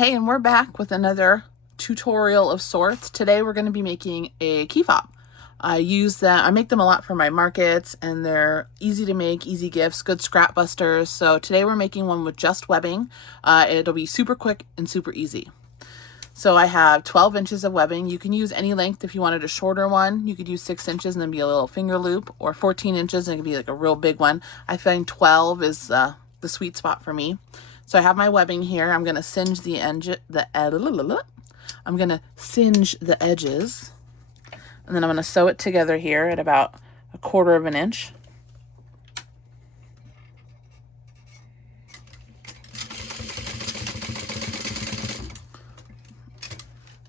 Hey, and we're back with another tutorial of sorts. Today we're going to be making a KeyFob. I make them a lot for my markets, and they're easy to make, easy gifts, good scrap busters. So today we're making one with just webbing. It'll be super quick and super easy. So I have 12 inches of webbing. You can use any length. If you wanted a shorter one, you could use 6 inches and then be a little finger loop, or 14 inches and it could be like a real big one. I find 12 is the sweet spot for me. So I have my webbing here. I'm going to singe I'm going to singe the edges, and then I'm going to sew it together here at about 1/4 of an inch.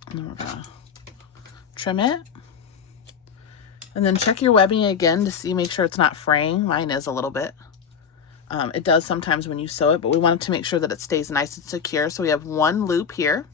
And then we're going to trim it. And then check your webbing again to see, make sure it's not fraying. Mine is a little bit. It does sometimes when you sew it, but we want to make sure that it stays nice and secure. So we have one loop here.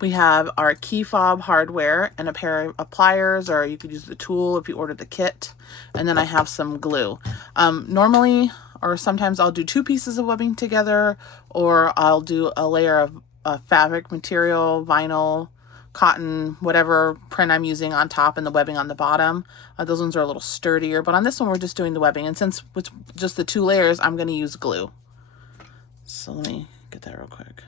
We have our KeyFob hardware and a pair of pliers, or you could use the tool if you ordered the kit. And then I have some glue. Normally, or sometimes I'll do 2 pieces of webbing together, or I'll do a layer of fabric material, vinyl, cotton, whatever print I'm using on top, and the webbing on the bottom. Those ones are a little sturdier, but on this one we're just doing the webbing, and since it's just the 2 layers, I'm going to use glue. So let me get that real quick.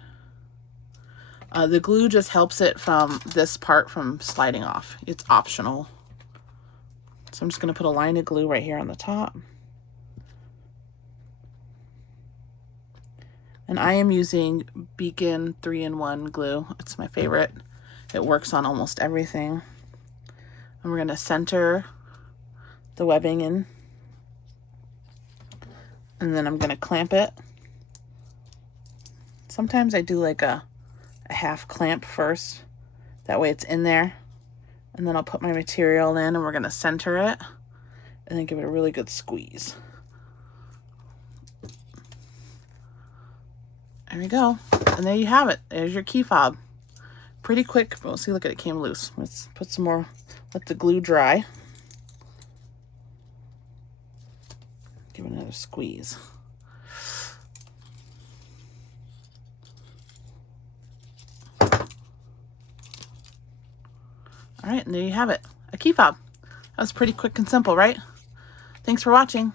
The glue just helps it from this part from sliding off. It's optional. So I'm just going to put a line of glue right here on the top. And I am using Beacon 3-in-1 glue. It's my favorite. It works on almost everything. And we're going to center the webbing in. And then I'm going to clamp it. Sometimes I do like a half clamp first. That way it's in there. And then I'll put my material in, and we're going to center it. And then give it a really good squeeze. There we go. And there you have it. There's your KeyFob. Pretty quick, but we'll see, look at it, came loose. Let's put some more, let the glue dry. Give it another squeeze. All right, and there you have it, a KeyFob. That was pretty quick and simple, right? Thanks for watching.